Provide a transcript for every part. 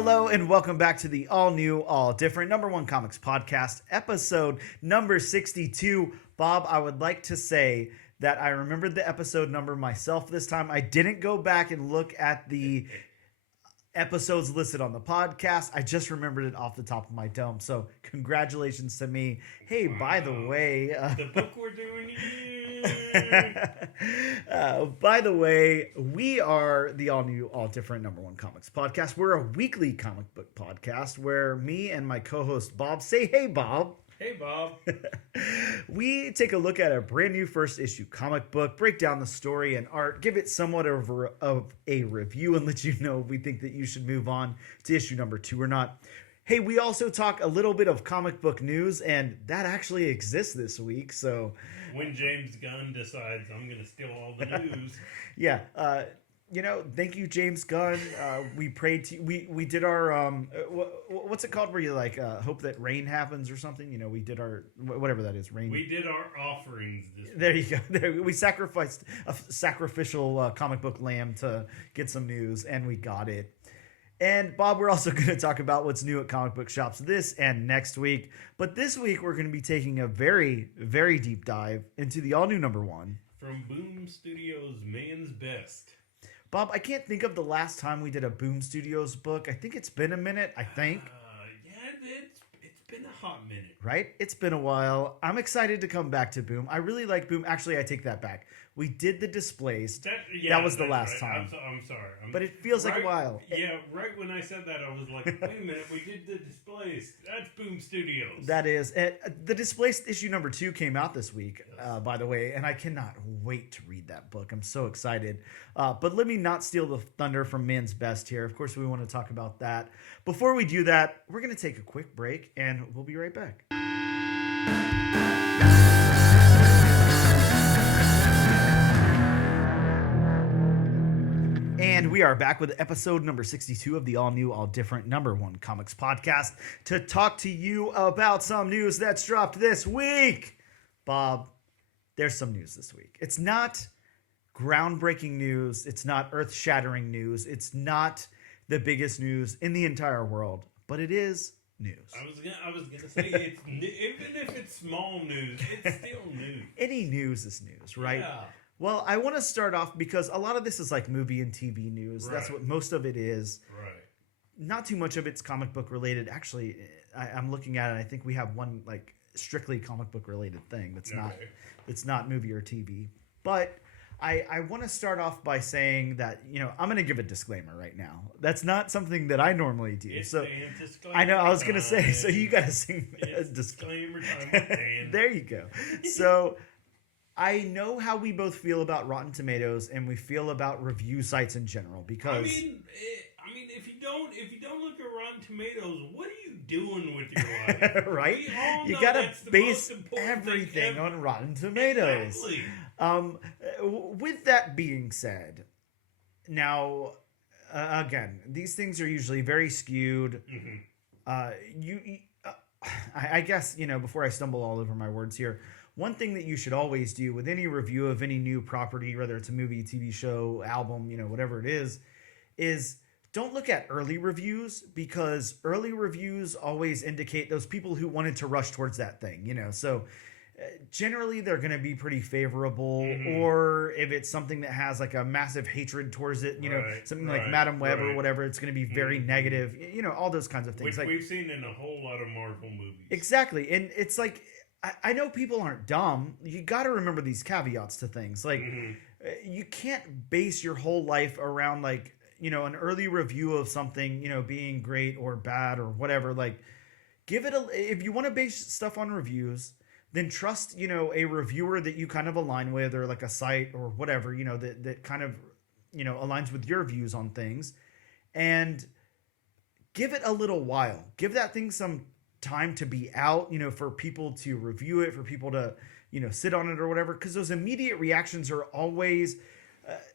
Hello and welcome back to the all new, all different number one comics podcast, episode number 62. Bob, I would like to say that I remembered the episode number myself this time. I didn't go back and look at the episodes listed on the podcast. I just remembered it off the top of my dome. So congratulations to me. Hey, wow. By the way, the book we're doing here. By the way, we are the all new, all different number one comics podcast. We're a weekly comic book podcast where me and my co-host Bob say, hey, Bob. Hey, Bob. We take a look at a brand new first issue comic book, break down the story and art, give it somewhat of a review, and let you know if we think that you should move on to issue number 2 or not. Hey, we also talk a little bit of comic book news, and that actually exists this week. So when James Gunn decides I'm going to steal all the news. Yeah. Thank you, James Gunn. We prayed to we did our what's it called where you hope that rain happens or something. We did our whatever that is, rain. We did our offerings this week. There you go. We sacrificed a sacrificial comic book lamb to get some news, and we got it. And Bob, we're also going to talk about what's new at comic book shops this and next week. But this week we're going to be taking a very, very deep dive into the all new number 1 from Boom Studios' Man's Best. Bob, I can't think of the last time we did a Boom Studios book. I think it's been a minute, it's been a hot minute. Right? It's been a while. I'm excited to come back to Boom. I really like Boom. Actually, I take that back. We did the Displaced. That was the last time. I'm sorry. But it feels like a while. Yeah, right when I said that, I was like, wait a minute, we did the Displaced. That's Boom Studios. That is. The Displaced issue number 2 came out this week, by the way, and I cannot wait to read that book. I'm so excited. But let me not steal the thunder from Man's Best here. Of course, we want to talk about that. Before we do that, we're going to take a quick break, and we'll be right back. And we are back with episode number 62 of the all new, all different number 1 comics podcast to talk to you about some news that's dropped this week. Bob, there's some news this week. It's not groundbreaking news. It's not earth-shattering news. It's not the biggest news in the entire world, but it is news. I was gonna say even if it's small news, it's still news. Any news is news, right? Yeah. Well, I want to start off because a lot of this is like movie and TV news. Right. That's what most of it is. Right. Not too much of it's comic book related. Actually, I'm looking at it. I think we have one like strictly comic book related thing that's not movie or TV. But I want to start off by saying that, I'm going to give a disclaimer right now. That's not something that I normally do. I know, I was going to say, so you got to sing a disclaimer time. There you go. So I know how we both feel about Rotten Tomatoes and we feel about review sites in general because I mean, if you don't look at Rotten Tomatoes, what are you doing with your life? Right? You gotta base everything on Rotten Tomatoes. Exactly. With that being said, now again, these things are usually very skewed. Mm-hmm. I guess before I stumble all over my words here. One thing that you should always do with any review of any new property, whether it's a movie, TV show, album, whatever it is don't look at early reviews because early reviews always indicate those people who wanted to rush towards that thing, So generally they're going to be pretty favorable, or if it's something that has like a massive hatred towards it, something like Madam Web or whatever, it's going to be very negative, all those kinds of things. Which we've seen in a whole lot of Marvel movies. Exactly. And it's like, I know people aren't dumb. You got to remember these caveats to things. Like, you can't base your whole life around like, an early review of something, being great or bad or whatever. Like, if you want to base stuff on reviews, then trust, a reviewer that you kind of align with, or like a site or whatever, that kind of, aligns with your views on things, and give it a little while. Give that thing some time to be out, for people to review it, for people to, sit on it or whatever. Because those immediate reactions are always,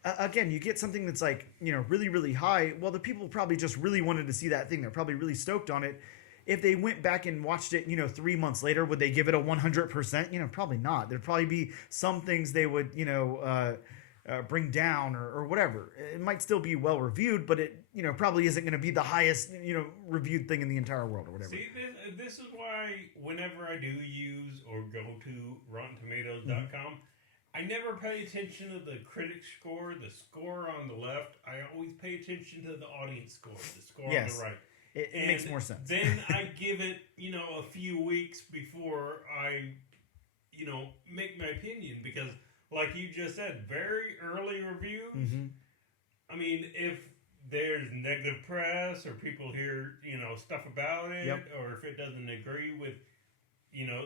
again, you get something that's like, really, really high. Well, the people probably just really wanted to see that thing. They're probably really stoked on it. If they went back and watched it, 3 months later, would they give it a 100%? Probably not. There'd probably be some things they would, bring down or whatever. It might still be well reviewed, but it probably isn't going to be the highest reviewed thing in the entire world or whatever. See, this is why whenever I do use or go to RottenTomatoes.com, I never pay attention to the critic score, the score on the left. I always pay attention to the audience score, the score on the right. It makes more sense. Then I give it, a few weeks before I, make my opinion, because like you just said, very early reviews. Mm-hmm. I mean, if there's negative press or people hear, stuff about it, or if it doesn't agree with,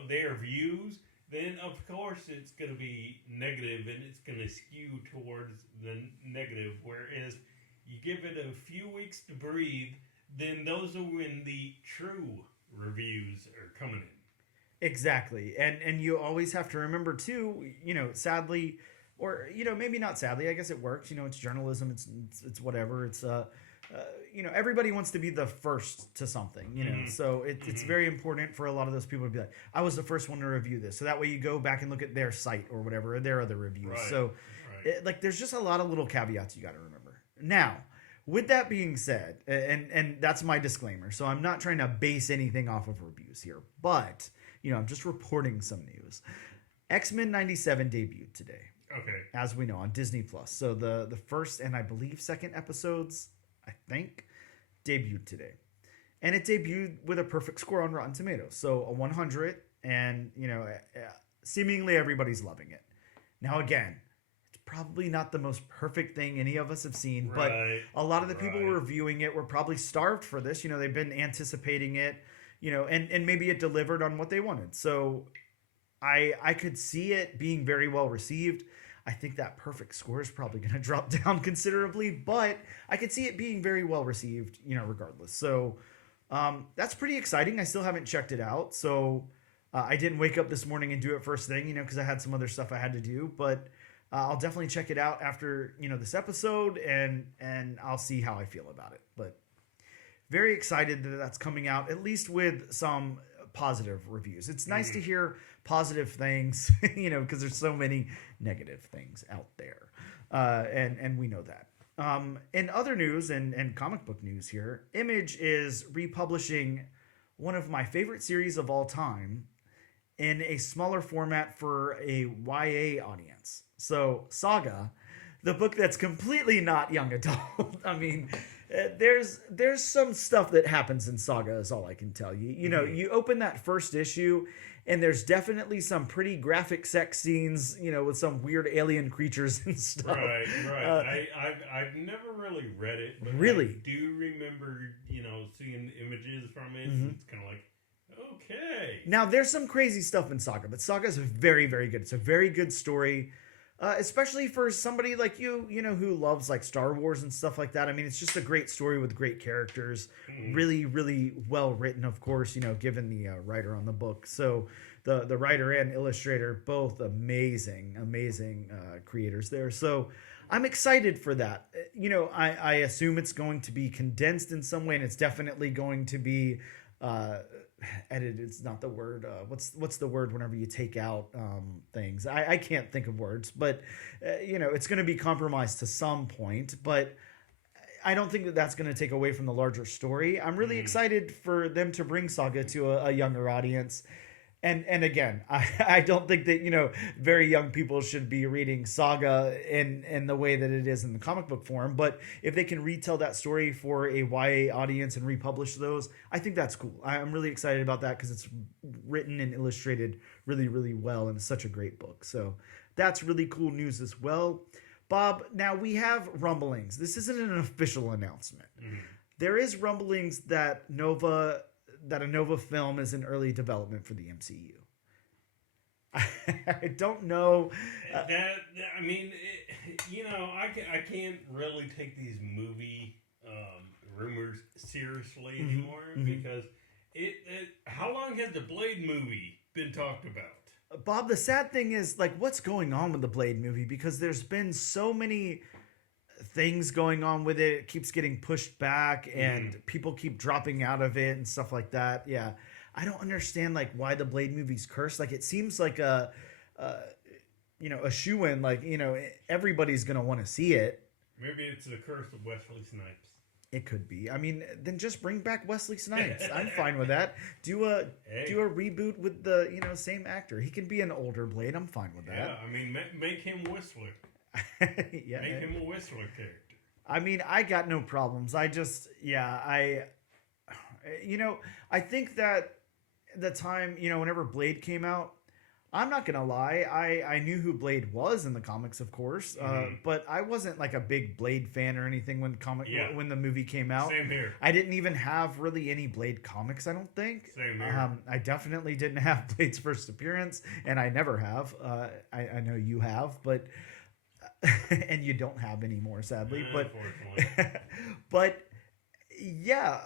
their views, then of course it's going to be negative and it's going to skew towards the negative. Whereas you give it a few weeks to breathe, then those are when the true reviews are coming in. Exactly. And you always have to remember too, sadly, or, maybe not sadly, I guess it works. It's journalism. It's whatever. It's, everybody wants to be the first to something, so it's very important for a lot of those people to be like, I was the first one to review this. So that way you go back and look at their site or whatever, or their other reviews. Right. So there's just a lot of little caveats you got to remember. Now, with that being said, and that's my disclaimer. So I'm not trying to base anything off of reviews here, but, I'm just reporting some news. X-Men 97 debuted today. Okay. As we know, on Disney Plus. So the first and I believe second episodes, I think, debuted today. And it debuted with a perfect score on Rotten Tomatoes. So a 100, and, seemingly everybody's loving it. Now, again, it's probably not the most perfect thing any of us have seen, but a lot of the people reviewing it were probably starved for this. They've been anticipating it, and maybe it delivered on what they wanted. So I could see it being very well received. I think that perfect score is probably going to drop down considerably, but I could see it being very well received, regardless. So that's pretty exciting. I still haven't checked it out. So I didn't wake up this morning and do it first thing, because I had some other stuff I had to do. But I'll definitely check it out after, this episode, and I'll see how I feel about it. But very excited that that's coming out, at least with some positive reviews. It's nice to hear positive things, because there's so many negative things out there. And we know that. In other news and comic book news here, Image is republishing one of my favorite series of all time in a smaller format for a YA audience. So Saga, the book that's completely not young adult. I mean, there's some stuff that happens in Saga is all I can tell you. You open that first issue and there's definitely some pretty graphic sex scenes, with some weird alien creatures and stuff. Right. I've never really read it, but really? I do remember, seeing images from it. Mm-hmm. It's kind of like, okay. Now, there's some crazy stuff in Saga, but Saga is very, very good. It's a very good story. Especially for somebody like you, who loves like Star Wars and stuff like that. I mean, it's just a great story with great characters. Really, really well written, of course, given the writer on the book. So the writer and illustrator, both amazing creators there. So I'm excited for that. I assume it's going to be condensed in some way, and it's definitely going to be edited. It's not the word. What's the word whenever you take out things? I can't think of words, but it's going to be compromised to some point. But I don't think that that's going to take away from the larger story. I'm really excited for them to bring Saga to a younger audience. And again, I don't think that, very young people should be reading Saga in the way that it is in the comic book form. But if they can retell that story for a YA audience and republish those, I think that's cool. I'm really excited about that because it's written and illustrated really, really well. And it's such a great book. So that's really cool news as well. Bob, now we have rumblings. This isn't an official announcement. There is rumblings that a Nova film is in early development for the MCU. I don't know. I can't really take these movie rumors seriously anymore because how long has the Blade movie been talked about? Bob, the sad thing is, what's going on with the Blade movie? Because there's been so many things going on with it. It keeps getting pushed back and people keep dropping out of it and stuff like that. Yeah. I don't understand why the Blade movie's cursed. It seems like a shoo-in. Like, everybody's gonna want to see it. Maybe it's the curse of Wesley Snipes. It could be. I mean, then just bring back Wesley Snipes. I'm fine with that. Do a reboot with the same actor. He can be an older Blade. I'm fine with that. Yeah, I mean, make him Whistler. Yeah, make him a Whistler character. I mean, I got no problems. I think that the time, whenever Blade came out, I'm not gonna lie, I knew who Blade was in the comics, of course, but I wasn't like a big Blade fan or anything when the movie came out. Same here. I didn't even have really any Blade comics, I don't think. Same here. I definitely didn't have Blade's first appearance, and I never have. I know you have, but and you don't have anymore, sadly. But unfortunately. but yeah,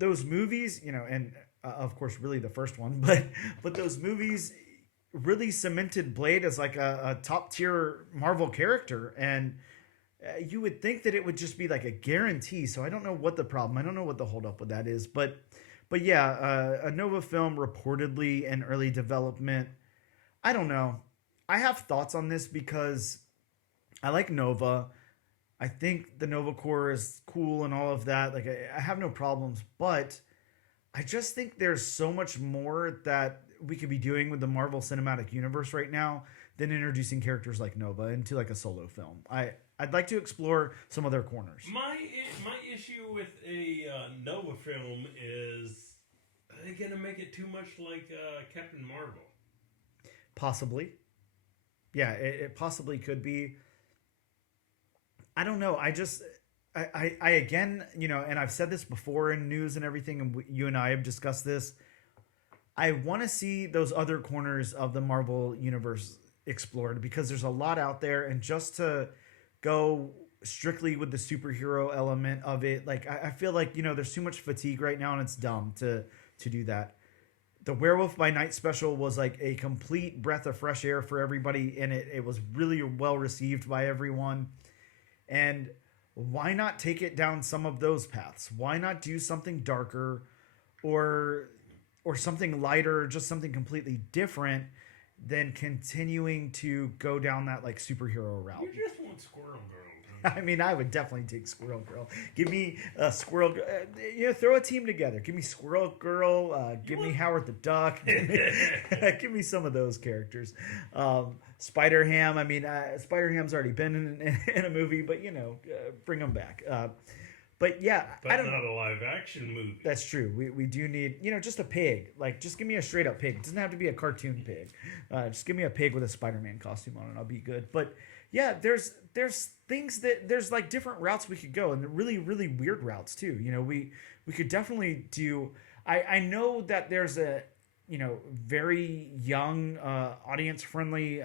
those movies, and of course, really the first one, but those movies really cemented Blade as like a top tier Marvel character, and you would think that it would just be like a guarantee. So I don't know what the problem. I don't know what the holdup with that is, but yeah, a Nova film reportedly in early development. I don't know. I have thoughts on this because I like Nova. I think the Nova Corps is cool and all of that. Like I have no problems, but I just think there's so much more that we could be doing with the Marvel Cinematic Universe right now than introducing characters like Nova into like a solo film. I'd like to explore some other corners. My issue with a Nova film is, are they gonna make it too much like Captain Marvel? Possibly. Yeah, it possibly could be. I don't know. I again, and I've said this before in news and everything, and you and I have discussed this. I want to see those other corners of the Marvel universe explored because there's a lot out there, and just to go strictly with the superhero element of it, like I feel like there's too much fatigue right now, and it's dumb to do that. The Werewolf by Night special was like a complete breath of fresh air for everybody, and it was really well received by everyone. And why not take it down some of those paths? Why not do something darker or something lighter, just something completely different than continuing to go down that like superhero route? You just want Squirrel Girl. I mean, I would definitely take Squirrel Girl. Give me a Squirrel Girl. Throw a team together. Give me Squirrel Girl. Give me Howard the Duck. Give me some of those characters. Spider-Ham. I mean, Spider-Ham's already been in a movie, but bring him back. But yeah, but not a live action movie. That's true. We do need just a pig. Like, just give me a straight up pig. It doesn't have to be a cartoon pig. Just give me a pig with a Spider-Man costume on, and I'll be good. But yeah, there's things there's like different routes we could go, and really really weird routes too. We could definitely do. I know that there's a very young audience friendly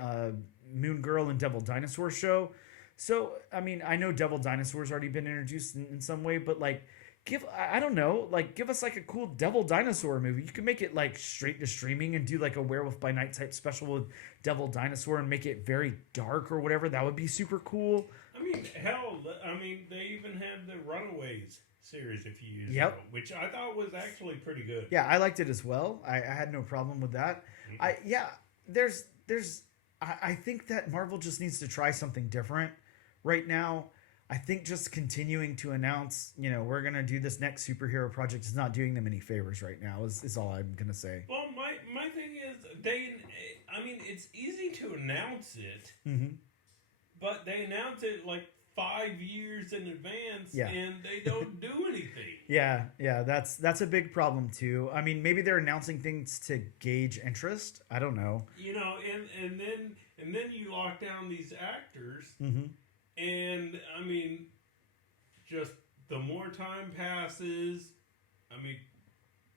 Moon Girl and Devil Dinosaur show. So I mean, I know Devil Dinosaur's already been introduced in some way, but like give us like a cool Devil Dinosaur movie. You could make it like straight to streaming and do like a Werewolf by Night type special with Devil Dinosaur and make it very dark or whatever. That would be super cool. I mean, hell, they even had the Runaways series a few years Yep. ago, which I thought was actually pretty good. Yeah, I liked it as well. I had no problem with that. Mm-hmm. I think that Marvel just needs to try something different right now. I think just continuing to announce, we're going to do this next superhero project is not doing them any favors right now, is all I'm going to say. Well, my thing is, it's easy to announce it, mm-hmm. but they announce it like 5 years in advance, yeah. and they don't do anything. Yeah, that's a big problem too. I mean, maybe they're announcing things to gauge interest. I don't know. And then you lock down these actors. Mm-hmm. And, I mean, just the more time passes,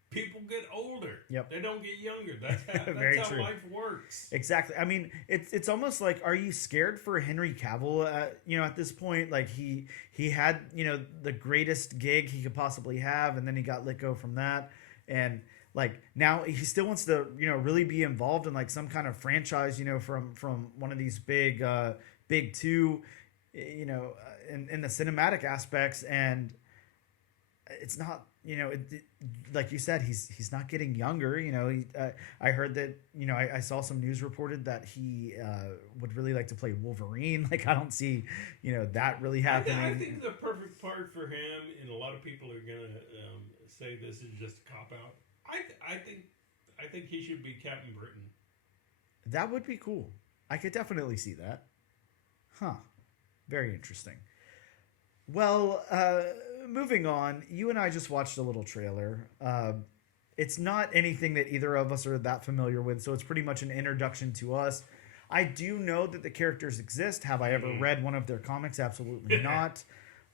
people get older. Yep. They don't get younger. That's how life works. Exactly. I mean, it's almost like, are you scared for Henry Cavill, at this point? Like, he had, the greatest gig he could possibly have, and then he got let go from that. And, like, now he still wants to, really be involved in, like, some kind of franchise, from one of these big two, in the cinematic aspects. And it's not, like you said, he's not getting younger. I heard that, I saw some news reported that he would really like to play Wolverine. Like, I don't see, that really happening. I think the perfect part for him, and a lot of people are gonna say this is just a cop out. I think he should be Captain Britain. That would be cool. I could definitely see that. Huh. Very interesting. Well, moving on, you and I just watched a little trailer. It's not anything that either of us are that familiar with, so it's pretty much an introduction to us. I do know that the characters exist. Have I ever read one of their comics? Absolutely not.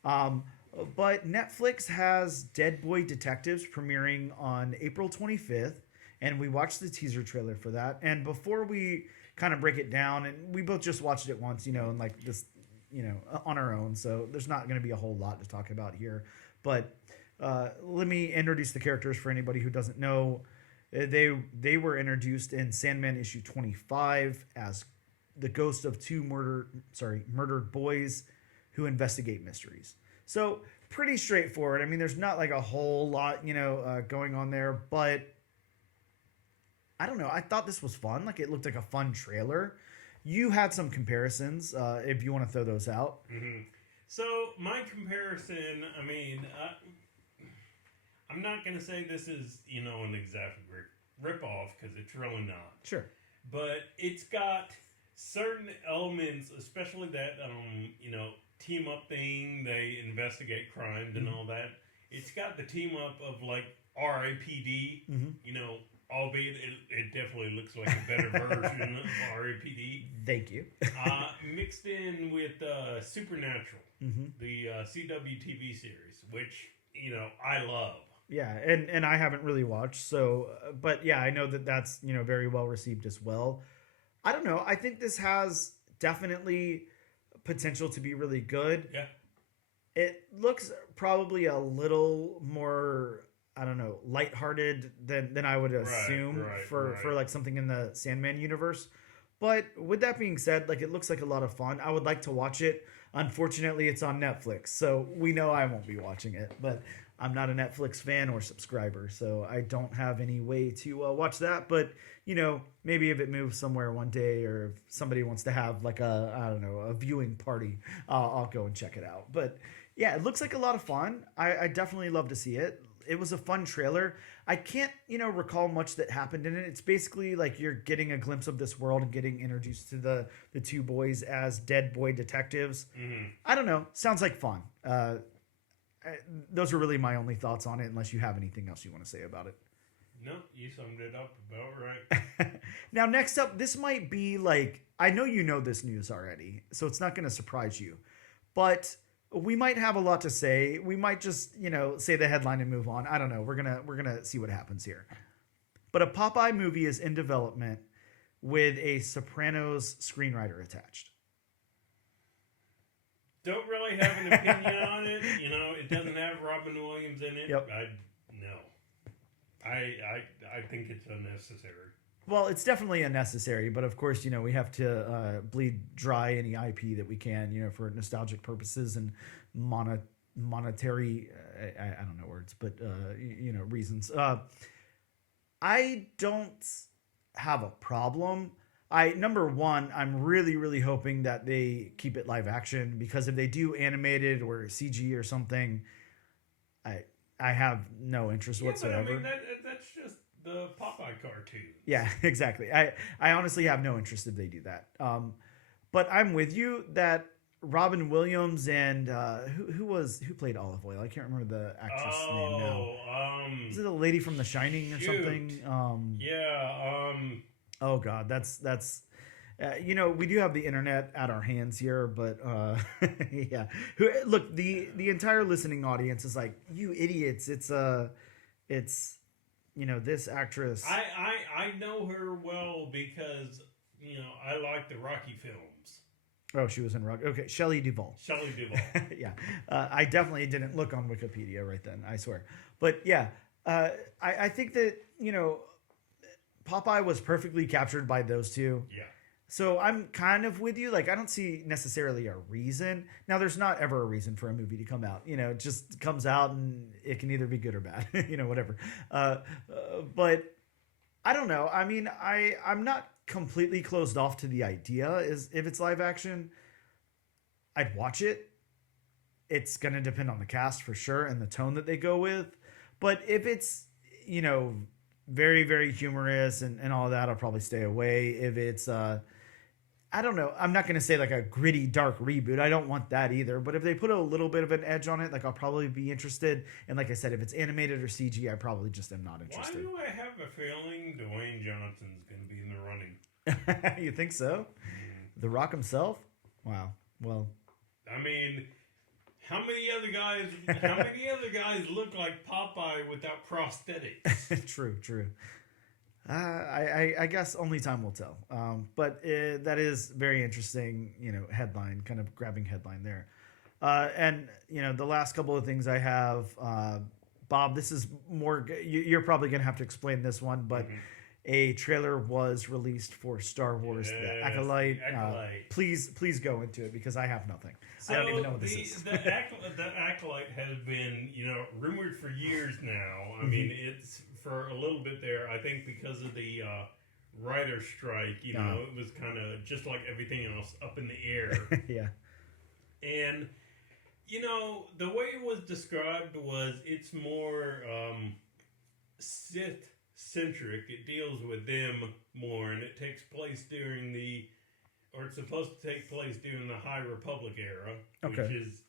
But Netflix has Dead Boy Detectives premiering on April 25th, and we watched the teaser trailer for that. And before we kind of break it down, and we both just watched it once, and like this, on our own, so there's not going to be a whole lot to talk about here. But let me introduce the characters for anybody who doesn't know. They were introduced in Sandman issue 25 as the ghost of two murdered boys who investigate mysteries. So pretty straightforward. I mean, there's not like a whole lot, going on there, but I don't know. I thought this was fun. Like, it looked like a fun trailer. You had some comparisons, if you want to throw those out. Mm-hmm. So my comparison, I mean, I'm not going to say this is, an exact rip-off, because it's really not. Sure. But it's got certain elements, especially that, team-up thing. They investigate crimes and all that. It's got the team-up of, like, R.I.P.D., albeit it definitely looks like a better version of R.I.P.D. Thank you. Mixed in with Supernatural, the CW TV series, which, I love. Yeah, and I haven't really watched, so, but yeah, I know that's, very well received as well. I don't know. I think this has definitely potential to be really good. Yeah. It looks probably a little more, I don't know, lighthearted than I would assume for like something in the Sandman universe. But with that being said, like, it looks like a lot of fun. I would like to watch it. Unfortunately, it's on Netflix, so we know I won't be watching it. But I'm not a Netflix fan or subscriber, so I don't have any way to watch that. But, maybe if it moves somewhere one day, or if somebody wants to have like a viewing party, I'll go and check it out. But yeah, it looks like a lot of fun. I definitely love to see it. It was a fun trailer. I can't, recall much that happened in it. It's basically like you're getting a glimpse of this world and getting introduced to the two boys as dead boy detectives. Mm-hmm. I don't know. Sounds like fun. Those are really my only thoughts on it, unless you have anything else you want to say about it. No, you summed it up about right. Now, next up, this might be like, I know you know this news already, so it's not going to surprise you. But we might have a lot to say. We might just, say the headline and move on. I don't know. We're gonna see what happens here. But a Popeye movie is in development with a Sopranos screenwriter attached. Don't really have an opinion on it. It doesn't have Robin Williams in it. Yep. I think it's unnecessary. Well, it's definitely unnecessary, but of course, we have to bleed dry any IP that we can, for nostalgic purposes and monetary, I don't know words, but, reasons. I don't have a problem. Number one, I'm really, really hoping that they keep it live action, because if they do animated or CG or something, I have no interest whatsoever. But I mean, that's just the Popeye cartoon. Yeah, exactly. I honestly have no interest if they do that. But I'm with you that Robin Williams and who played Olive Oil? I can't remember the actress name now. Is it a lady from The Shining or something? Oh God, that's we do have the internet at our hands here, but yeah. Look, the entire listening audience is like, you idiots! It's this actress. I know her well because I like the Rocky films. Oh, she was in Rocky. Okay, Shelley Duvall. Yeah, I definitely didn't look on Wikipedia right then, I swear. But yeah, I think that Popeye was perfectly captured by those two. Yeah. So I'm kind of with you. Like, I don't see necessarily a reason. Now, there's not ever a reason for a movie to come out. It just comes out and it can either be good or bad. Whatever. But I don't know. I mean, I'm not completely closed off to the idea. Is if it's live action, I'd watch it. It's gonna depend on the cast for sure and the tone that they go with. But if it's very, very humorous and all that, I'll probably stay away. If it's I don't know. I'm not going to say like a gritty, dark reboot. I don't want that either. But if they put a little bit of an edge on it, like I'll probably be interested. And like I said, if it's animated or CG, I probably just am not interested. Why do I have a feeling Dwayne Johnson's going to be in the running? You think so? The Rock himself? Wow. Well, I mean, how many other guys look like Popeye without prosthetics? True. I guess only time will tell. But that is very interesting, headline, kind of grabbing headline there. And, the last couple of things I have, Bob, this is more, you're probably going to have to explain this one, but a trailer was released for Star Wars The Acolyte. Please go into it because I have nothing. So I don't even know what this is. The Acolyte has been, rumored for years now. I mean, it's for a little bit there. I think because of the writer strike, it was kind of just like everything else up in the air. Yeah. And, the way it was described was it's more Sith-centric. It deals with them more, and it takes place it's supposed to take place during the High Republic era, which is,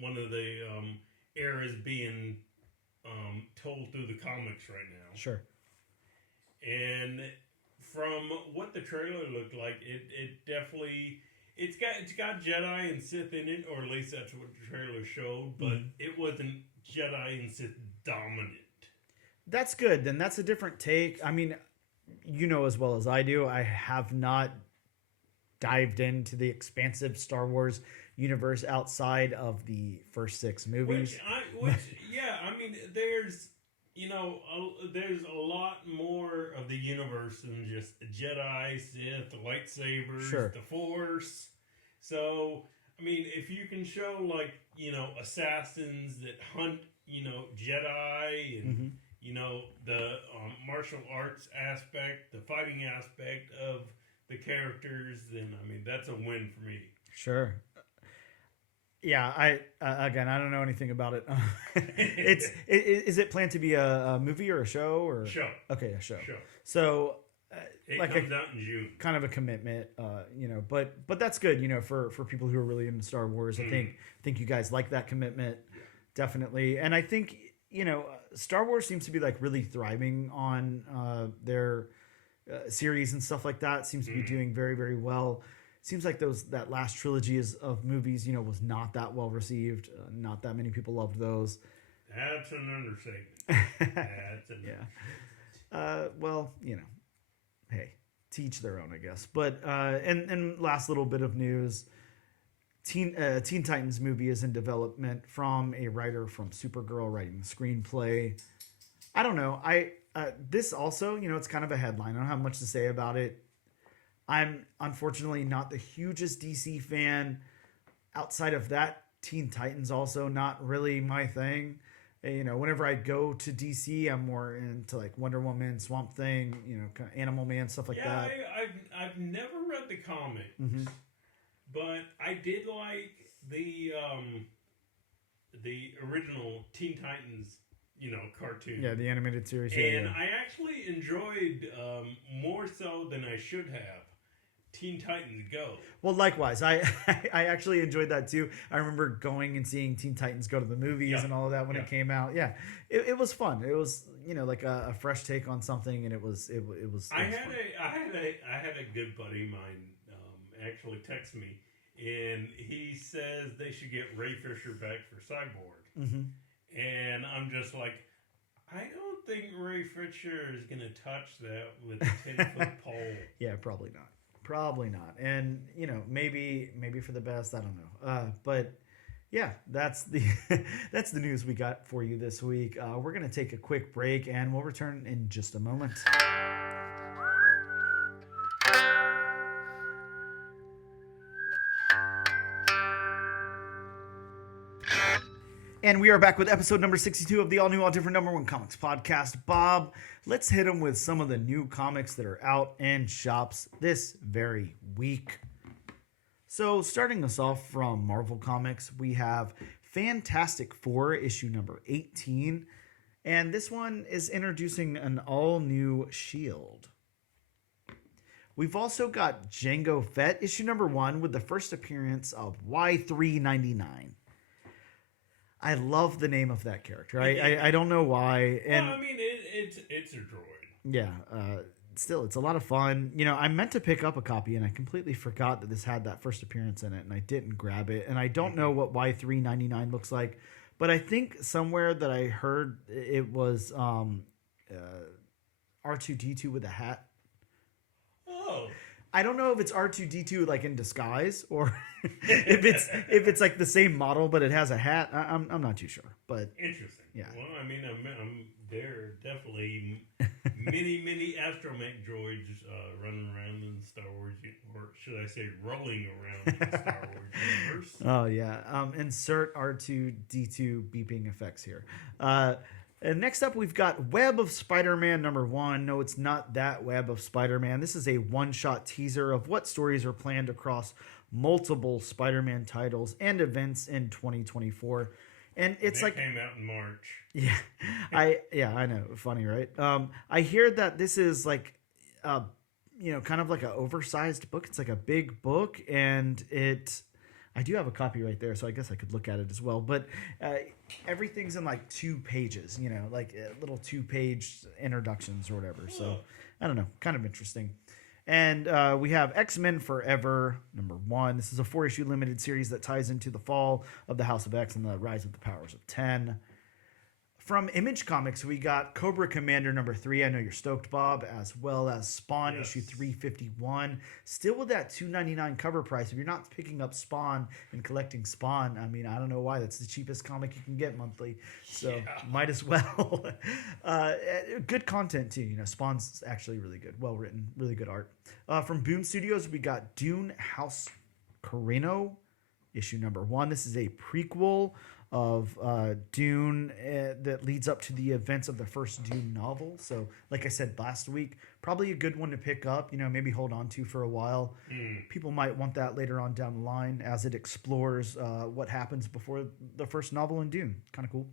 one of the eras being told through the comics right now. Sure. And from what the trailer looked like, it definitely it's got Jedi and Sith in it, or at least that's what the trailer showed, but it wasn't Jedi and Sith dominant. That's good. Then that's a different take. I mean, as well as I do, I have not dived into the expansive Star Wars universe outside of the first 6 movies. There's there's a lot more of the universe than just Jedi, Sith, lightsabers, the Force. So, I mean, if you can show assassins that hunt, Jedi and the martial arts aspect, the fighting aspect of the characters, then that's a win for me. Sure. Yeah, I don't know anything about it. Is it planned to be a movie or a show or show? Okay, a show. Show. So it comes out in June. Kind of a commitment, but that's good, for people who are really into Star Wars. I think you guys like that commitment, definitely. And I think Star Wars seems to be really thriving on their series and stuff like that. Seems to be doing very, very well. Seems like that last trilogy of movies, was not that well received. Not that many people loved those. That's an understatement. Well, hey, to each their own, I guess. But and last little bit of news: Teen Titans movie is in development from a writer from Supergirl writing the screenplay. I don't know. This also, it's kind of a headline. I don't have much to say about it. I'm unfortunately not the hugest DC fan. Outside of that, Teen Titans also not really my thing. Whenever I go to DC, I'm more into Wonder Woman, Swamp Thing, kind of Animal Man, stuff like that. I've never read the comics, but I did like the original Teen Titans, cartoon. Yeah, the animated series. And I actually enjoyed more so than I should have Teen Titans Go. Well, likewise, I actually enjoyed that too. I remember going and seeing Teen Titans Go to the movies and all of that when it came out. Yeah, it was fun. It was a fresh take on something, and it was. I had a good buddy of mine actually text me, and he says they should get Ray Fisher back for Cyborg, and I'm just like, I don't think Ray Fisher is gonna touch that with a 10-foot pole. Yeah, probably not. Probably not. And, maybe for the best. I don't know. But yeah, that's the news we got for you this week. We're going to take a quick break and we'll return in just a moment. And we are back with episode number 62 of the all new, all different number one comics podcast. Bob, let's hit them with some of the new comics that are out in shops this very week. So starting us off from Marvel Comics, we have Fantastic Four issue number 18. And this one is introducing an all new Shield. We've also got Jango Fett issue number 1 with the first appearance of Y399. I love the name of that character. I don't know why. And well, I mean, it's a droid. Yeah. Still, it's a lot of fun. You know, I meant to pick up a copy, and I completely forgot that this had that first appearance in it, and I didn't grab it. And I don't know what Y399 looks like, but I think somewhere that I heard it was R2-D2 with a hat. Oh. I don't know if it's R2-D2 like in disguise or if it's like the same model but it has a hat. I'm not too sure, but interesting. Yeah. Well, I mean, there are definitely many astromech droids running around in the Star Wars, or should I say, rolling around in the Star Wars universe. Oh yeah. Insert R2-D2 beeping effects here. And next up, we've got Web of Spider-Man number 1. No, it's not that Web of Spider-Man. This is a one-shot teaser of what stories are planned across multiple Spider-Man titles and events in 2024. And it's like came out in March. Yeah, I know. Funny, right? I hear that this is like, kind of like an oversized book. It's like a big book, and I do have a copy right there, so I guess I could look at it as well. But everything's in like 2 pages, like little 2-page introductions or whatever. So I don't know, kind of interesting. And we have X-Men Forever, number 1. This is a 4-issue limited series that ties into the fall of the House of X and the rise of the Powers of 10. From Image Comics, we got Cobra Commander number 3. I know you're stoked, Bob, as well as Spawn issue 351. Still with that $2.99 cover price. If you're not picking up Spawn and collecting Spawn, I mean, I don't know why. That's the cheapest comic you can get monthly. So might as well. Good content, too. Spawn's actually really good. Well written. Really good art. From Boom Studios, we got Dune House Carino issue number 1. This is a prequel of Dune that leads up to the events of the first Dune novel. So, like I said last week, probably a good one to pick up, maybe hold on to for a while. People might want that later on down the line as it explores what happens before the first novel in Dune. Kind of cool.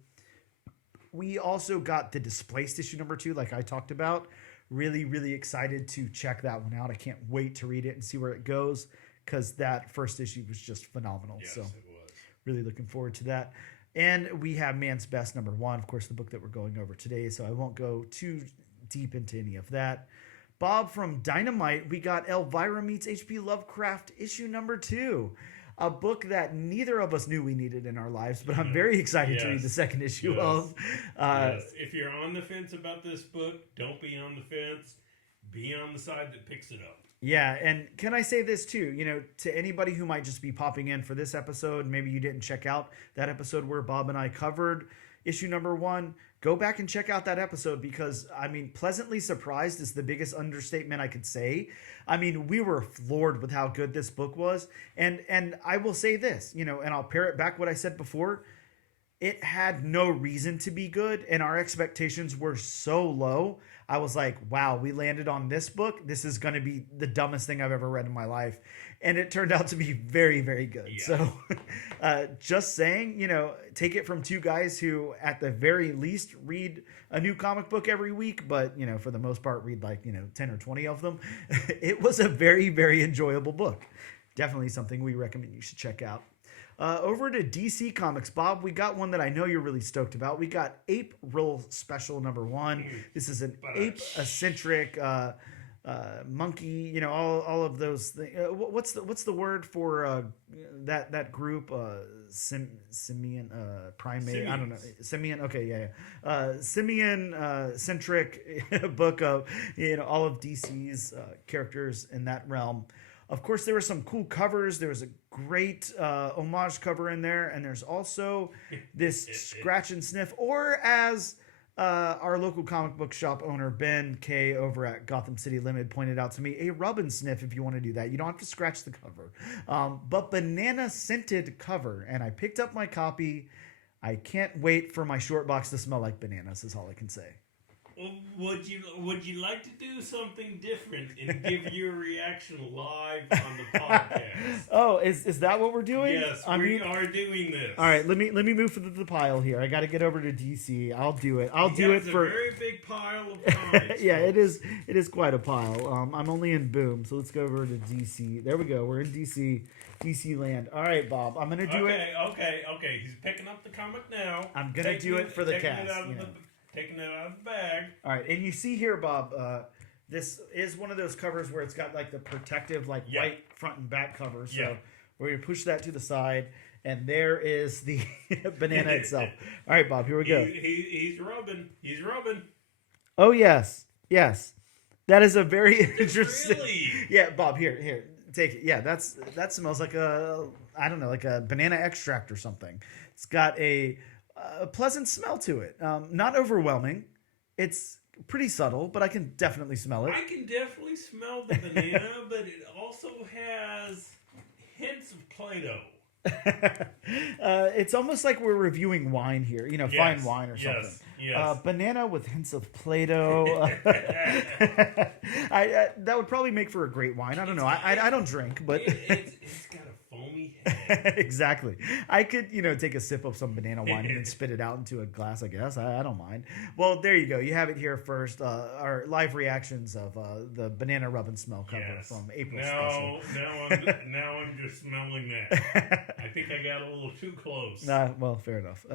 We also got The Displaced issue number 2, like I talked about. Really, really excited to check that one out. I can't wait to read it and see where it goes, because that first issue was just phenomenal. Yes, so it was. Really looking forward to that. And we have Man's Best number 1, of course, the book that we're going over today, so I won't go too deep into any of that. Bob, from Dynamite, we got Elvira Meets H.P. Lovecraft issue number 2, a book that neither of us knew we needed in our lives, but I'm very excited to read the second issue of. If you're on the fence about this book, don't be on the fence. Be on the side that picks it up. Yeah, and can I say this too, to anybody who might just be popping in for this episode, maybe you didn't check out that episode where Bob and I covered issue number 1, go back and check out that episode, because, I mean, pleasantly surprised is the biggest understatement I could say. I mean, we were floored with how good this book was, and I will say this, and I'll parrot back what I said before, it had no reason to be good, and our expectations were so low. I was like, wow, we landed on this book. This is going to be the dumbest thing I've ever read in my life. And it turned out to be very, very good. Yeah. So just saying, take it from 2 guys who at the very least read a new comic book every week, but, for the most part read like, 10 or 20 of them. It was a very, very enjoyable book. Definitely something we recommend you should check out. Over to DC Comics, Bob, we got one that I know you're really stoked about. We got Ape Real Special number 1. This is an ape-eccentric monkey. All of those things. What's the word for that group? Simian primate. Simians. I don't know. Simian. Okay, yeah. Simian-centric book of all of DC's characters in that realm. Of course, there were some cool covers. There was a great homage cover in there. And there's also this scratch and sniff, or as our local comic book shop owner, Ben K. over at Gotham City Limited, pointed out to me, a rub and sniff if you want to do that. You don't have to scratch the cover. But banana scented cover. And I picked up my copy. I can't wait for my short box to smell like bananas is all I can say. Would you like to do something different and give your reaction live on the podcast? Oh, is that what we're doing? Yes, we are doing this. All right, let me move for the pile here. I got to get over to DC. I'll do it. I'll do it for a very big pile of comics. yeah, it is quite a pile. I'm only in Boom, so let's go over to DC. There we go. We're in DC land. All right, Bob. I'm gonna do it. Okay. He's picking up the comic now. I'm gonna do it for the cast. Taking it out of the bag. All right, and you see here, Bob, this is one of those covers where it's got like the protective, like white front and back cover. So we're gonna push that to the side, and there is the banana itself. All right, Bob, here we go. He's rubbing. He's rubbing. Oh yes, that is a very interesting. Really? Yeah, Bob, here, take it. Yeah, that smells like like a banana extract or something. It's got a pleasant smell to it. Not overwhelming. It's pretty subtle, but I can definitely smell it. I can definitely smell the banana, but it also has hints of Play-Doh. It's almost like we're reviewing wine here, fine wine or something. Yes. Banana with hints of Play-Doh. That would probably make for a great wine. I don't know. I don't drink, but it's got a foamy head. Exactly. I could, take a sip of some banana wine and then spit it out into a glass, I guess. I don't mind. Well, there you go. You have it here first. Our live reactions of the banana rub and smell cover from April special. Now I'm just smelling that. I think I got a little too close. Well, fair enough.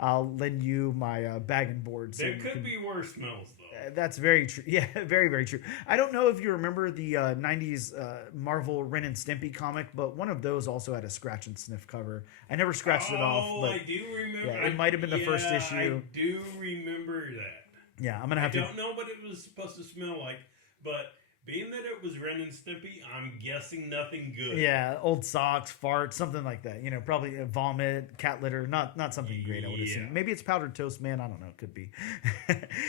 I'll lend you my bag and board. There could be worse smells, though. That's very true. Yeah, very, very true. I don't know if you remember the 90s Marvel Ren and Stimpy comic, but one of those also had a scratch and sniff cover. I never scratched it off. But I do remember. Yeah, it might have been the first issue. I do remember that. Yeah, I'm going to have to... I don't know what it was supposed to smell like, but... being that it was Ren and Stimpy, I'm guessing nothing good. Yeah, old socks, farts, something like that. Probably vomit, cat litter, not something great, I would assume. Maybe it's Powdered Toast Man, I don't know, could be.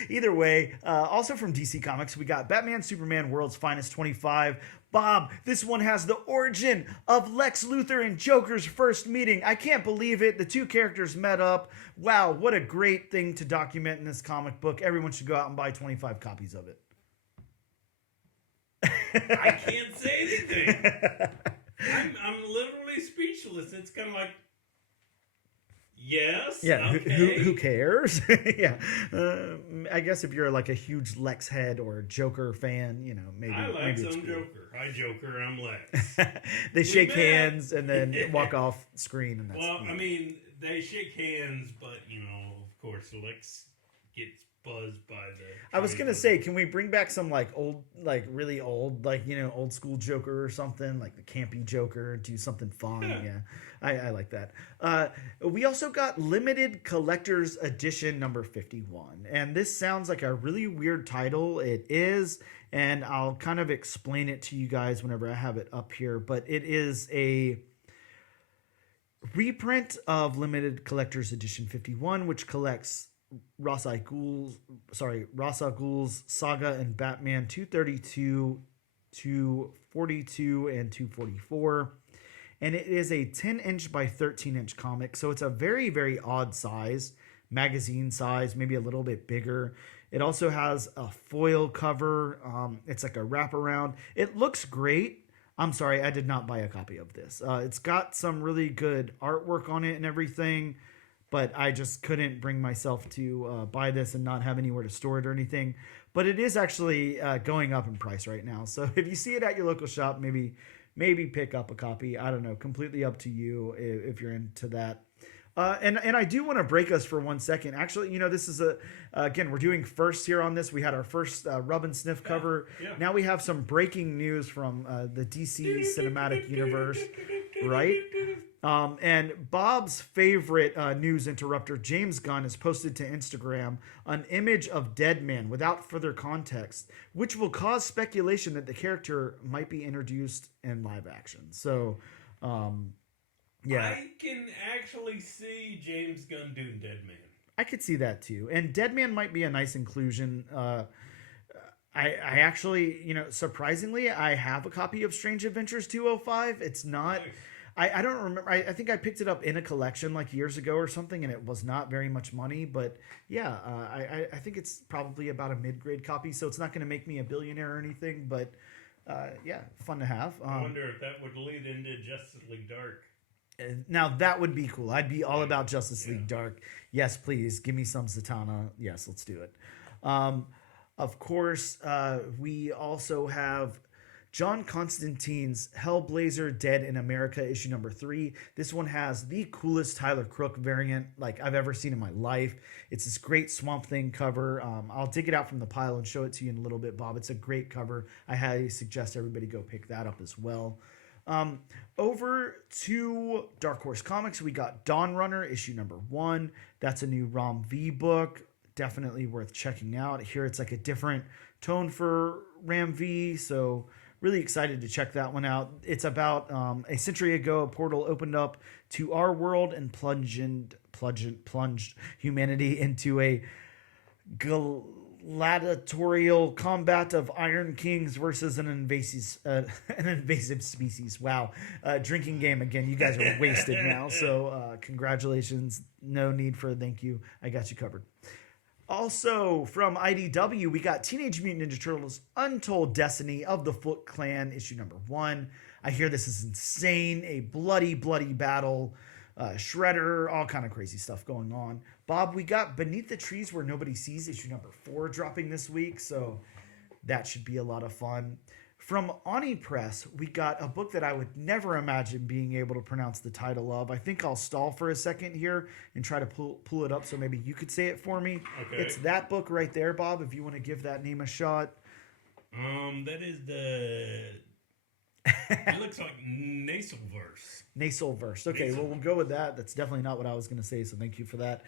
Either way, also from DC Comics, we got Batman Superman World's Finest 25. Bob, this one has the origin of Lex Luthor and Joker's first meeting. I can't believe it. The two characters met up. Wow, what a great thing to document in this comic book. Everyone should go out and buy 25 copies of it. I can't say anything. I'm literally speechless. It's kind of like, yes. Yeah. Okay. Who cares? Yeah. I guess if you're like a huge Lex head or Joker fan, maybe. I like maybe some it's cool. Joker. Hi, Joker. I'm Lex. They shake hands and then walk off screen, and that's they shake hands, but of course, Lex gets buzzed by the... I was gonna say, can we bring back some really old, old school Joker or something, like the campy Joker, do something fun? Yeah, I like that. We also got limited collector's edition number 51, and this sounds like a really weird title. It is, and I'll kind of explain it to you guys whenever I have it up here, but it is a reprint of limited collector's edition 51, which collects Ra's al Ghul's Saga and Batman 232, 242, and 244. And it is a 10-inch by 13-inch comic, so it's a very, very odd size, magazine size, maybe a little bit bigger. It also has a foil cover. It's like a wraparound. It looks great. I'm sorry, I did not buy a copy of this. It's got some really good artwork on it and everything, but I just couldn't bring myself to buy this and not have anywhere to store it or anything. But it is actually going up in price right now. So if you see it at your local shop, maybe pick up a copy. I don't know. Completely up to you if you're into that. And I do want to break us for 1 second. Actually, this is again, we're doing first here on this. We had our first rub and sniff cover. Yeah. Now we have some breaking news from the DC Cinematic Universe, right? And Bob's favorite news interrupter, James Gunn, has posted to Instagram an image of Deadman without further context, which will cause speculation that the character might be introduced in live action. So, yeah. I can actually see James Gunn doing Deadman. I could see that too. And Deadman might be a nice inclusion. I actually, surprisingly, I have a copy of Strange Adventures 205. It's not... Nice. I don't remember. I think I picked it up in a collection like years ago or something, and it was not very much money. But yeah, I think it's probably about a mid-grade copy, so it's not going to make me a billionaire or anything. But yeah, fun to have. I wonder if that would lead into Justice League Dark. Now that would be cool. I'd be all about Justice League Dark. Yes, please give me some Zatanna. Yes, let's do it. Of course, we also have John Constantine's Hellblazer Dead in America, issue number 3. This one has the coolest Tyler Crook variant like I've ever seen in my life. It's this great Swamp Thing cover. I'll dig it out from the pile and show it to you in a little bit, Bob. It's a great cover. I highly suggest everybody go pick that up as well. Over to Dark Horse Comics, we got Dawn Runner, issue number 1. That's a new Rom V book. Definitely worth checking out. Here it's like a different tone for Ram V, so really excited to check that one out. It's about a century ago, a portal opened up to our world and plunged humanity into a gladiatorial combat of Iron Kings versus an invasive species. Wow. Drinking game again. You guys are wasted now. So congratulations. No need for a thank you. I got you covered. Also from IDW, we got Teenage Mutant Ninja Turtles Untold Destiny of the Foot Clan, issue number 1. I hear this is insane. A bloody battle. Shredder, all kind of crazy stuff going on. Bob, we got Beneath the Trees Where Nobody Sees, issue number 4 dropping this week, so that should be a lot of fun. From Oni Press, we got a book that I would never imagine being able to pronounce the title of. I think I'll stall for a second here and try to pull it up so maybe you could say it for me. Okay. It's that book right there, Bob, if you want to give that name a shot. That is the... It looks like Nasalverse. Nasalverse. Okay, well, we'll go with that. That's definitely not what I was going to say, so thank you for that.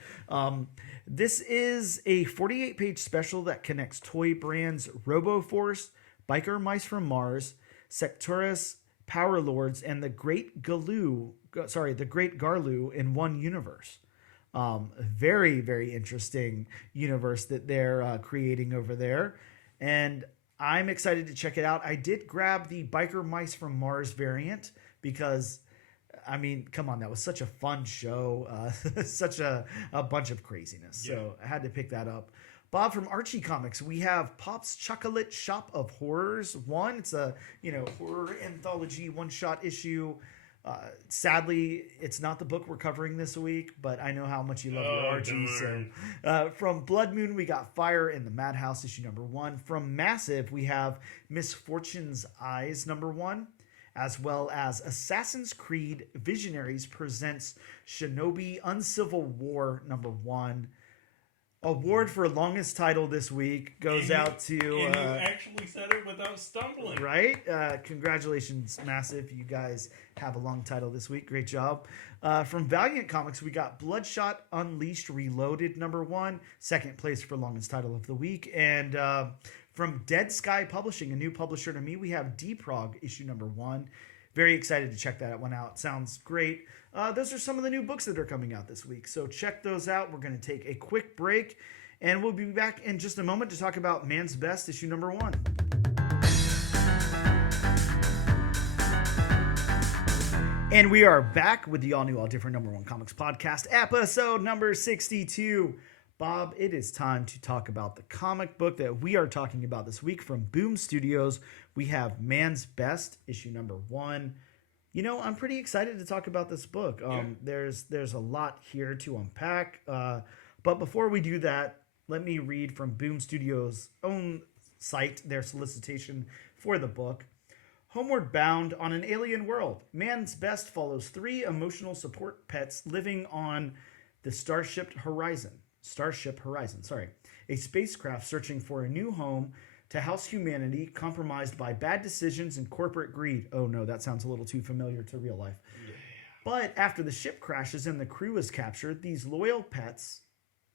This is a 48-page special that connects toy brands RoboForce, Biker Mice from Mars, Sectorus, Power Lords, and the Great Garlu in one universe. Very, very interesting universe that they're creating over there. And I'm excited to check it out. I did grab the Biker Mice from Mars variant because, I mean, come on, that was such a fun show. Such a bunch of craziness. Yeah. So I had to pick that up. Bob, from Archie Comics, we have Pop's Chocolate Shop of Horrors 1. It's a, horror anthology one-shot issue. Sadly, it's not the book we're covering this week, but I know how much you love your Archie. So, from Blood Moon, we got Fire in the Madhouse, issue number 1. From Massive, we have Misfortune's Eyes, number 1, as well as Assassin's Creed Visionaries presents Shinobi Uncivil War, number 1. Award for longest title this week goes out to... And you actually said it without stumbling. Right? Congratulations, Massive. You guys have a long title this week. Great job. From Valiant Comics, we got Bloodshot Unleashed Reloaded, number 1. Second place for longest title of the week. And from Dead Sky Publishing, a new publisher to me, we have D-Prog, issue number 1. Very excited to check that one out. Sounds great. Those are some of the new books that are coming out this week. So check those out. We're going to take a quick break, and we'll be back in just a moment to talk about Man's Best, issue number 1. And we are back with the all-new, all-different number 1 comics podcast, episode number 62. Bob, it is time to talk about the comic book that we are talking about this week from Boom Studios. We have Man's Best, issue number 1. I'm pretty excited to talk about this book. There's a lot here to unpack. But before we do that, let me read from Boom Studios' own site, their solicitation for the book. Homeward bound on an alien world, Man's Best follows 3 emotional support pets living on the Starship Horizon, a spacecraft searching for a new home to house humanity compromised by bad decisions and corporate greed. Oh no, that sounds a little too familiar to real life. Yeah. But after the ship crashes and the crew is captured, these loyal pets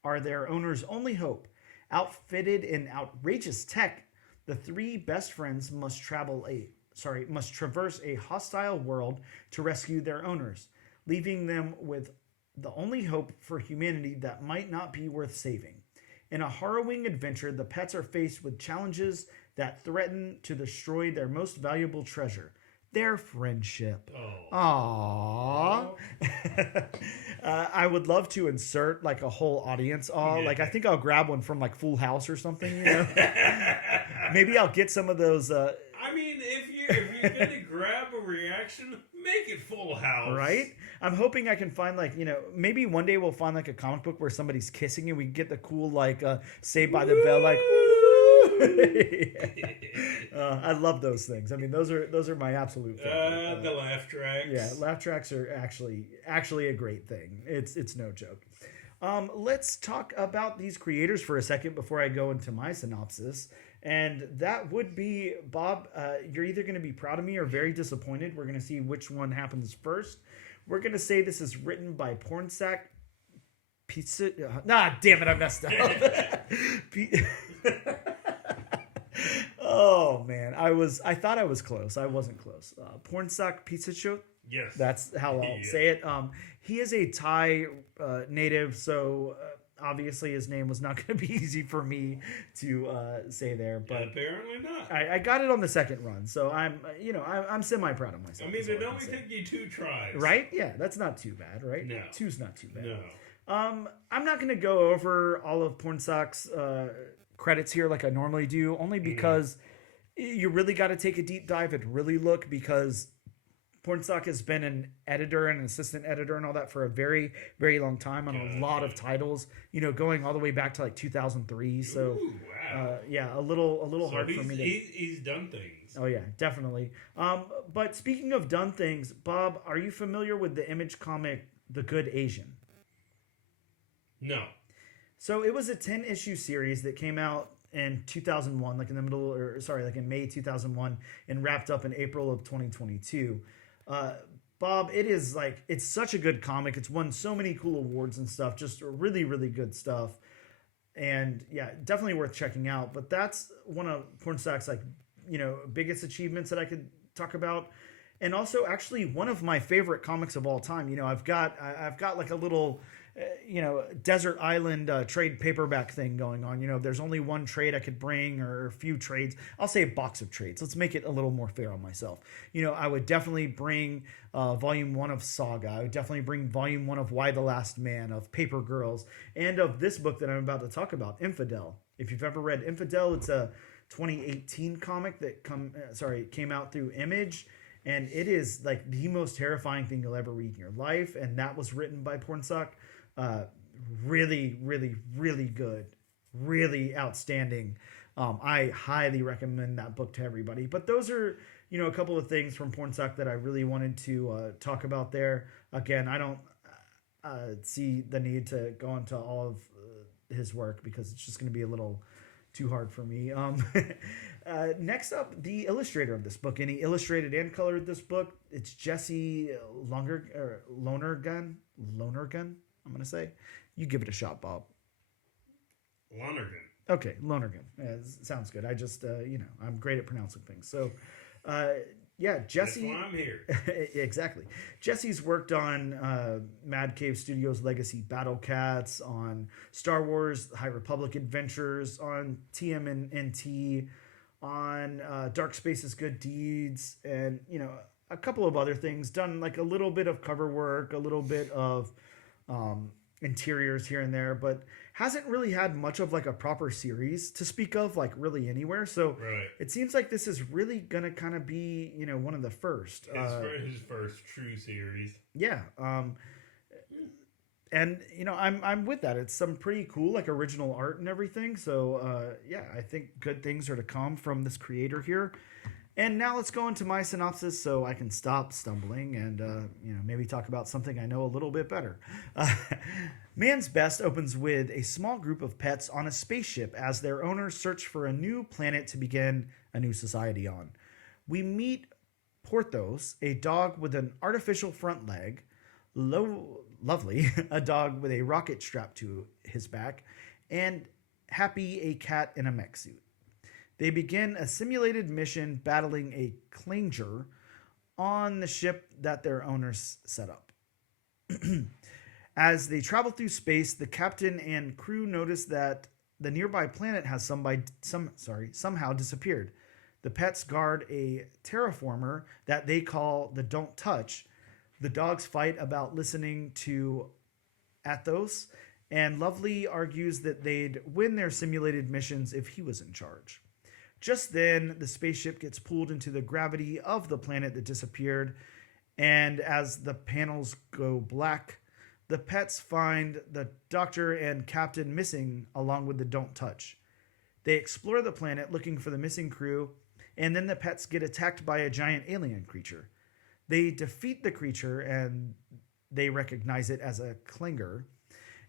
are their owner's only hope. Outfitted in outrageous tech, the 3 best friends must traverse a hostile world to rescue their owners, leaving them with the only hope for humanity that might not be worth saving. In a harrowing adventure, the pets are faced with challenges that threaten to destroy their most valuable treasure, their friendship. Oh. Aww. I would love to insert like a whole audience awe. Yeah. Like I think I'll grab one from like Full House or something, you know. Maybe I'll get some of those I mean, if you're gonna grab a reaction, make it Full House. right? I'm hoping I can find like, you know, maybe one day we'll find like a comic book where somebody's kissing and we can get the cool like Saved by the Bell like I love those things. I mean, those are my absolute favorite. The laugh tracks. Yeah, laugh tracks are actually a great thing. It's no joke. Let's talk about these creators for a second before I go into my synopsis. And that would be, Bob, you're either going to be proud of me or very disappointed. We're going to see which one happens first. We're going to say this is written by Pornsak. Damn it, I messed up. Oh, man. I thought I was close. I wasn't close. Pornsak Pichetshote. Yes. That's how I'll say it. He is a Thai native, so obviously his name was not going to be easy for me to say there. But apparently not. I got it on the second run, so I'm semi proud of myself. I mean, it only took you 2 tries. Right? Yeah, that's not too bad, right? No. 2's not too bad. No. I'm not going to go over all of Pornsak's credits here like I normally do, only because you really got to take a deep dive and really look, because Pornsak has been an editor and an assistant editor and all that for a very, very long time on a lot of titles, you know, going all the way back to like 2003. So, Ooh, wow. yeah, a little hard for me to... He's done things. Oh, yeah, definitely. But speaking of done things, Bob, are you familiar with the Image comic The Good Asian? No. So it was a 10-issue series that came out in 2001, like in May 2001, and wrapped up in April of 2022. Bob, it's such a good comic. It's won so many cool awards and stuff. Just really, really good stuff. And yeah, definitely worth checking out. But that's one of Pornsak's biggest achievements that I could talk about. And also actually one of my favorite comics of all time. You know, I've got like a little desert island trade paperback thing going on. You know, there's only one trade I could bring, or a few trades. I'll say a box of trades. Let's make it a little more fair on myself. You know, I would definitely bring volume 1 of Saga. I would definitely bring volume 1 of Y the Last Man, of Paper Girls, and of this book that I'm about to talk about, Infidel. If you've ever read Infidel, it's a 2018 comic that came out through Image. And it is like the most terrifying thing you'll ever read in your life. And that was written by Pornsak. Really, really, really good, really outstanding. I highly recommend that book to everybody. But those are, a couple of things from Pornsak that I really wanted to talk about there. Again, I don't see the need to go into all of his work because it's just going to be a little too hard for me. Next up, the illustrator of this book, and he illustrated and colored this book. It's Jesse Lonergan. I'm going to say. You give it a shot, Bob. Lonergan. Okay, Lonergan. Yeah, sounds good. I just, I'm great at pronouncing things. So, Jesse... That's why I'm here. Exactly. Jesse's worked on Mad Cave Studios' Legacy Battle Cats, on Star Wars High Republic Adventures, on TMNT, on Dark Spaces Good Deeds, and, a couple of other things. Done like a little bit of cover work, a little bit of... interiors here and there, but hasn't really had much of like a proper series to speak of, like really anywhere. So It seems like this is really gonna kind of be, one of the first. His first true series. Yeah. And I'm with that. It's some pretty cool, like original art and everything. So I think good things are to come from this creator here. And now let's go into my synopsis so I can stop stumbling and, maybe talk about something I know a little bit better. Man's Best opens with a small group of pets on a spaceship as their owners search for a new planet to begin a new society on. We meet Porthos, a dog with an artificial front leg, Lovely, a dog with a rocket strapped to his back, and Happy, a cat in a mech suit. They begin a simulated mission battling a Clanger on the ship that their owners set up. As they travel through space, the captain and crew notice that the nearby planet has somehow disappeared. The pets guard a terraformer that they call the Don't Touch. The dogs fight about listening to Athos, and Lovely argues that they'd win their simulated missions if he was in charge. Just then, the spaceship gets pulled into the gravity of the planet that disappeared, and as the panels go black, the pets find the Doctor and Captain missing along with the Don't Touch. They explore the planet looking for the missing crew, and then the pets get attacked by a giant alien creature. They defeat the creature, and they recognize it as a clinger.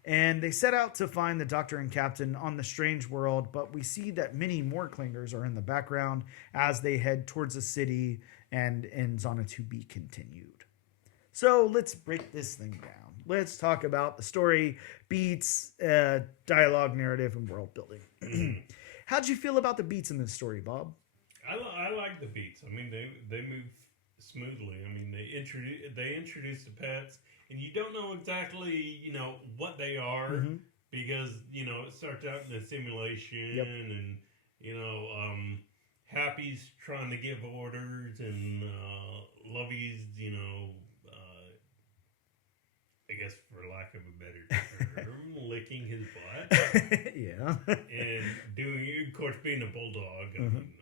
And they set out to find the Doctor and Captain on the strange world, but we see that many more clingers are in the background as they head towards the city and ends on a to be continued. So let's break this thing down. Let's talk about the story, beats, dialogue, narrative, and world building. How'd you feel about the beats in this story, Bob? I like the beats. I mean, they move smoothly. I mean, they introduce the pets, and you don't know exactly, what they are, because, it starts out in a simulation, and, Happy's trying to give orders, and Lovey's, I guess for lack of a better term, licking his butt. Yeah. And doing, of course, being a bulldog, I mean,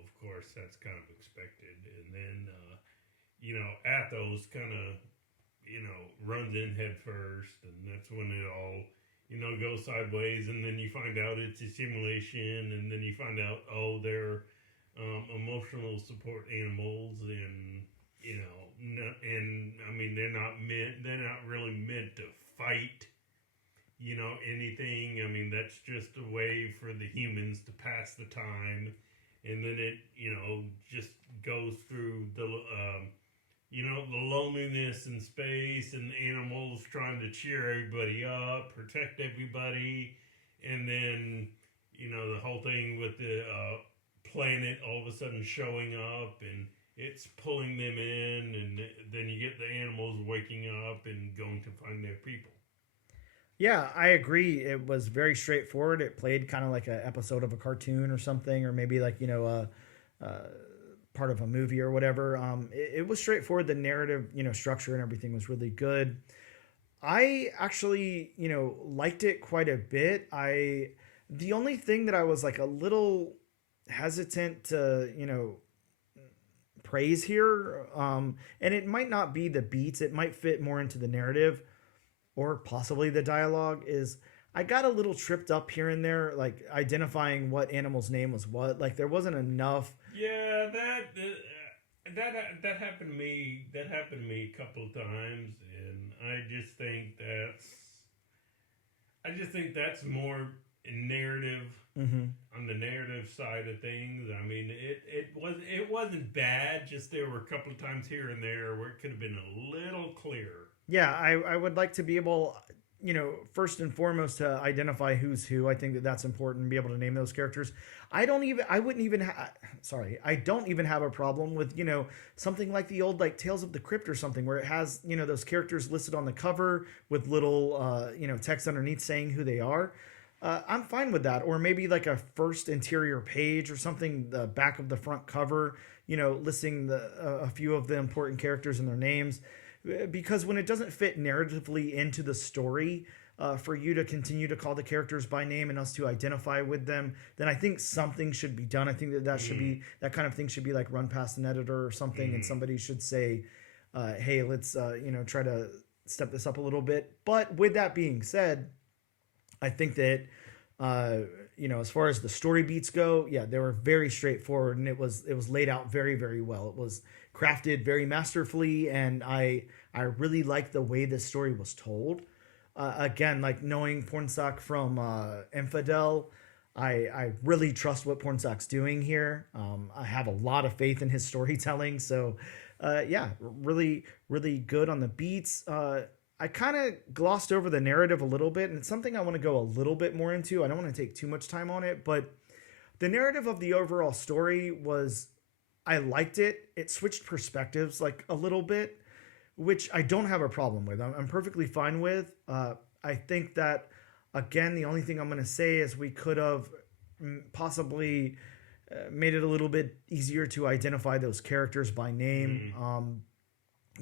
of course, that's kind of expected. And then, Athos kind of, runs in head first, and that's when it all, goes sideways. And then you find out it's a simulation, and then you find out, they're emotional support animals, and, and I mean, they're not really meant to fight, anything. I mean, that's just a way for the humans to pass the time. And then it, just goes through the, the loneliness in space, and the animals trying to cheer everybody up, protect everybody. And then, the whole thing with the planet all of a sudden showing up, and it's pulling them in, and then you get the animals waking up and going to find their people. Yeah, I agree. It was very straightforward. It played kind of like an episode of a cartoon or something, or maybe like, part of a movie or whatever. It was straightforward. The narrative, structure and everything was really good. I actually, liked it quite a bit. The only thing that I was like a little hesitant to, praise here, and it might not be the beats, it might fit more into the narrative, or possibly the dialogue, is I got a little tripped up here and there, like identifying what animal's name was what. Like there wasn't enough. Yeah, that happened to me. That happened to me a couple of times, and I just think that's more narrative, on the narrative side of things. I mean, it wasn't bad. Just there were a couple of times here and there where it could have been a little clearer. Yeah, I would like to be able, first and foremost to identify who's who. I think that's important, and be able to name those characters. I don't even have a problem with, something like the old, like Tales of the Crypt or something, where it has, those characters listed on the cover with little, text underneath saying who they are. I'm fine with that. Or maybe like a first interior page or something, the back of the front cover, listing a few of the important characters and their names. Because when it doesn't fit narratively into the story, for you to continue to call the characters by name and us to identify with them, then I think something should be done. I think that should be, that kind of thing should be like run past an editor or something, and somebody should say, hey, let's, try to step this up a little bit. But with that being said, I think that, as far as the story beats go, yeah, they were very straightforward, and it was laid out very, very well. It was crafted very masterfully, and I really liked the way this story was told. Again, like knowing Pornsak from Infidel, I really trust what Pornsak's doing here. I have a lot of faith in his storytelling. So, really, really good on the beats. I kind of glossed over the narrative a little bit, and it's something I want to go a little bit more into. I don't want to take too much time on it, but the narrative of the overall story was, I liked it. It switched perspectives like a little bit, which I don't have a problem with. I'm perfectly fine with. I think that, again, the only thing I'm going to say is we could have possibly made it a little bit easier to identify those characters by name.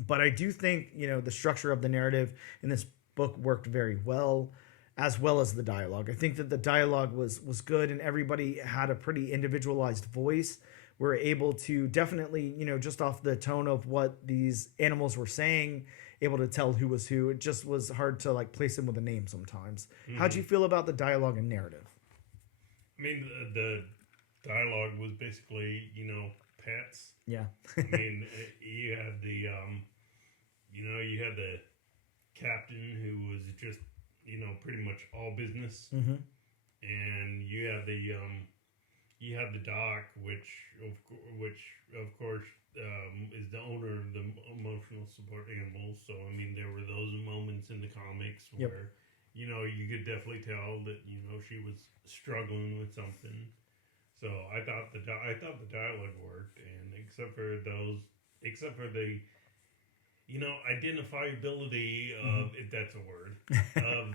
But I do think, the structure of the narrative in this book worked very well as the dialogue. I think that the dialogue was good, and everybody had a pretty individualized voice. We're able to definitely, just off the tone of what these animals were saying, able to tell who was who. It just was hard to place them with a name sometimes. How'd you feel about the dialogue and narrative? I mean, the dialogue was basically, pets. Yeah. I mean, you had the, you had the captain who was just, pretty much all business. And you had the doc, which of course is the owner of the emotional support animals. So I mean, there were those moments in the comics where you could definitely tell that she was struggling with something. So I thought the dialogue worked, and except for the identifiability of, if that's a word, of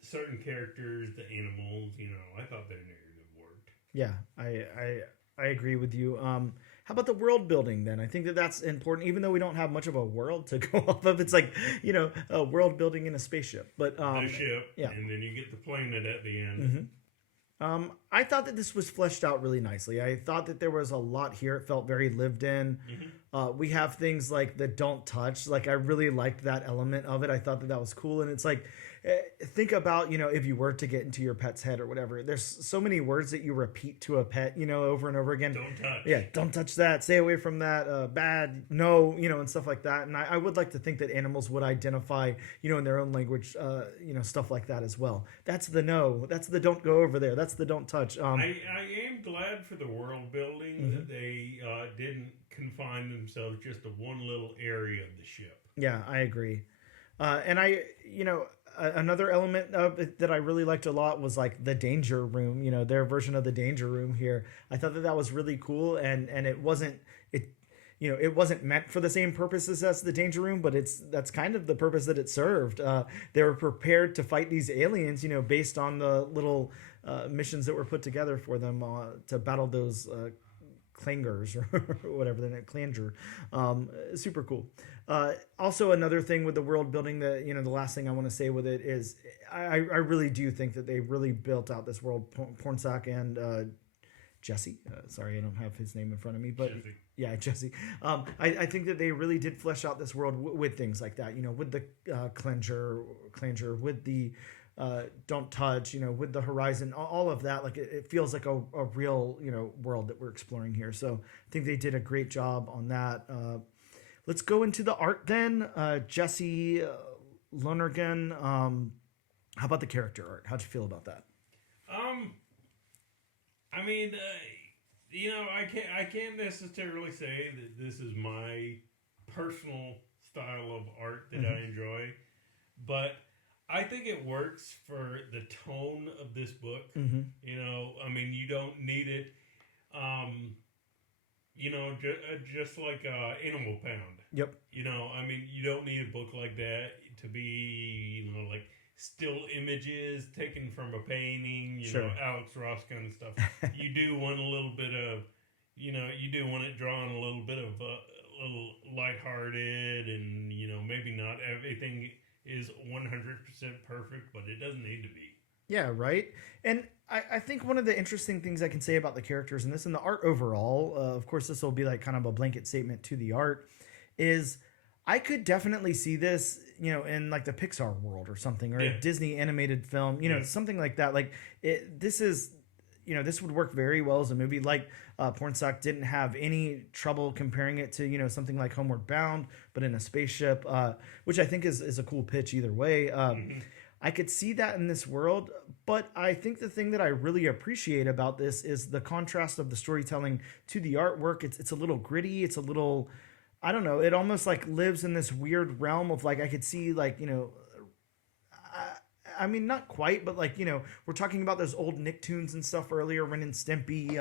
certain characters, the animals, I thought their narrative worked. Yeah, I agree with you. How about the world building then? I think that's important, even though we don't have much of a world to go off of. It's like, a world building in a spaceship. But the ship, and then you get the planet at the end. I thought that this was fleshed out really nicely. I thought that there was a lot here. It felt very lived in. We have things like the don't touch. I really liked that element of it. I thought that was cool. And it's like, think about, if you were to get into your pet's head or whatever, there's so many words that you repeat to a pet, over and over again. Don't touch. Yeah, don't touch that. Stay away from that. Bad, no, and stuff like that. And I would like to think that animals would identify, in their own language, stuff like that as well. That's the no. That's the don't go over there. That's the don't touch. I am glad for the world building that they didn't confine themselves just to one little area of the ship. Yeah, I agree. And another element of it that I really liked a lot was the danger room, their version of the danger room here. I thought that was really cool, and it wasn't meant for the same purposes as the danger room, but that's kind of the purpose that it served. They were prepared to fight these aliens, based on the little missions that were put together for them to battle those clangers or whatever they're clanger. Super cool. Also, another thing with the world building, that the last thing I want to say with it is I really do think that they really built out this world. Pornsak and Jesse, sorry, I don't have his name in front of me, but Jesse. Yeah, Jesse. I think that they really did flesh out this world with things like that. With the clanger, with the don't touch, with the horizon, all of that. It feels like a real world that we're exploring here. So I think they did a great job on that. Let's go into the art then. Jesse Lonergan. How about the character art? How'd you feel about that? I mean, I can't necessarily say that this is my personal style of art that I enjoy, but I think it works for the tone of this book. I mean, you don't need it. Just like Animal Pound. Yep. I mean, you don't need a book like that to be, like still images taken from a painting, Sure. Alex Ross kind of stuff. You do want a little bit of, you do want it drawn a little bit of a little lighthearted, and, maybe not everything is 100% perfect, but it doesn't need to be. Yeah, right. And I think one of the interesting things I can say about the characters in this and the art overall, of course, this will be kind of a blanket statement to the art, is I could definitely see this, in the Pixar world or something, or a Disney animated film, something like that. This is, this would work very well as a movie. Pornsak didn't have any trouble comparing it to, something like Homeward Bound, but in a spaceship, which I think is a cool pitch either way. I could see that in this world, but I think the thing that I really appreciate about this is the contrast of the storytelling to the artwork. It's a little gritty. It's a little, I don't know. It almost lives in this weird realm of I could see I mean, not quite, but we're talking about those old Nicktoons and stuff earlier, Ren and Stimpy,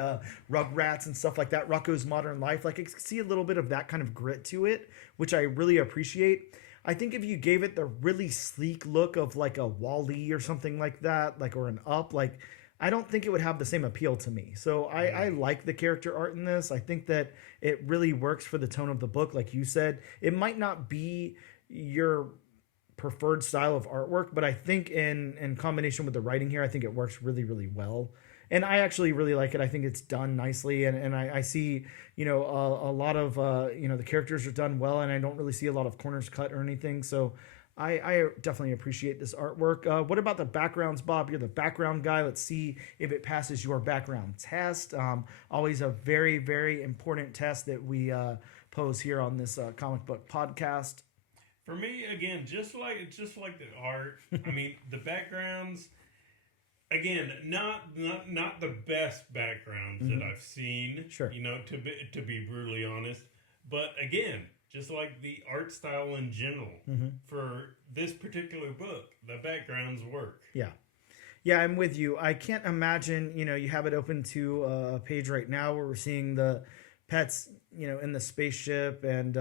Rugrats and stuff like that, Rocko's Modern Life. I could see a little bit of that kind of grit to it, which I really appreciate. I think if you gave it the really sleek look of a Wall-E or something like that, or an Up, I don't think it would have the same appeal to me. So I like the character art in this. I think that it really works for the tone of the book. Like you said, it might not be your preferred style of artwork, but I think in combination with the writing here, I think it works really, really well. And I actually really like it. I think it's done nicely, and I see, a lot of, the characters are done well, and I don't really see a lot of corners cut or anything. So I definitely appreciate this artwork. What about the backgrounds, Bob? You're the background guy. Let's see if it passes your background test. Always a very, very important test that we pose here on this comic book podcast. For me, again, just like the art. I mean, the backgrounds. Again, not the best backgrounds that I've seen. Sure. To be brutally honest, but again, just like the art style in general, for this particular book, the backgrounds work. Yeah. Yeah, I'm with you. I can't imagine, you have it open to a page right now where we're seeing the pets, in the spaceship, and,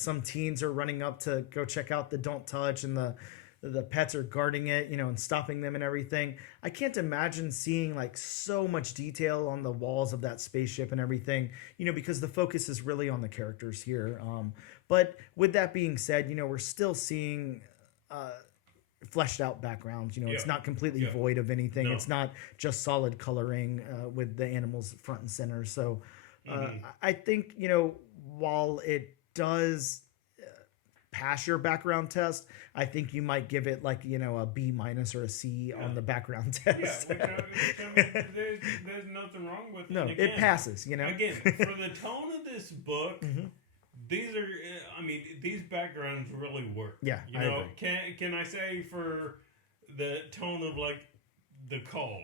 some teens are running up to go check out the Don't Touch, and the pets are guarding it, and stopping them and everything. I can't imagine seeing like so much detail on the walls of that spaceship and everything, because the focus is really on the characters here. But with that being said, we're still seeing fleshed out backgrounds. It's not completely void of anything. No. It's not just solid coloring with the animals front and center. So I think, while it does pass your background test, I think you might give it like, a B- or a C on the background test. Yeah, there's nothing wrong with it. No, again, it passes, Again, for the tone of this book, these are, these backgrounds really work. Yeah, I agree. Can I say for the tone of like the Call,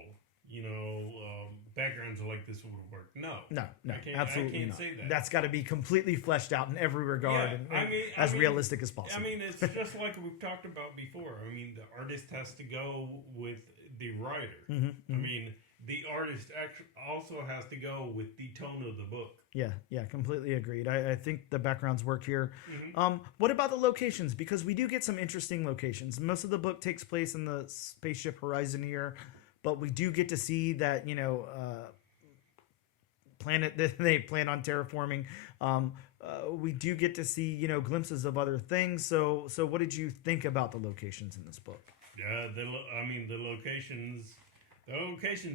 backgrounds like this would work? No, absolutely I can't not. Say that. That's got to be completely fleshed out in every regard, and as realistic as possible. It's just like we've talked about before. The artist has to go with the writer. The artist also has to go with the tone of the book. Yeah, completely agreed. I think the backgrounds work here. What about the locations? Because we do get some interesting locations. Most of the book takes place in the spaceship horizon here, but we do get to see that, planet that they plan on terraforming. We do get to see, glimpses of other things. So what did you think about the locations in this book? Yeah, the locations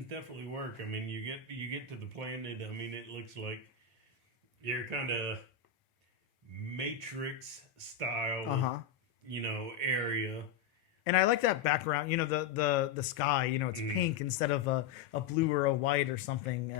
definitely work. You get to the planet. It looks like you're kind of Matrix style, area. And I like that background, the sky, it's pink instead of a blue or a white or something,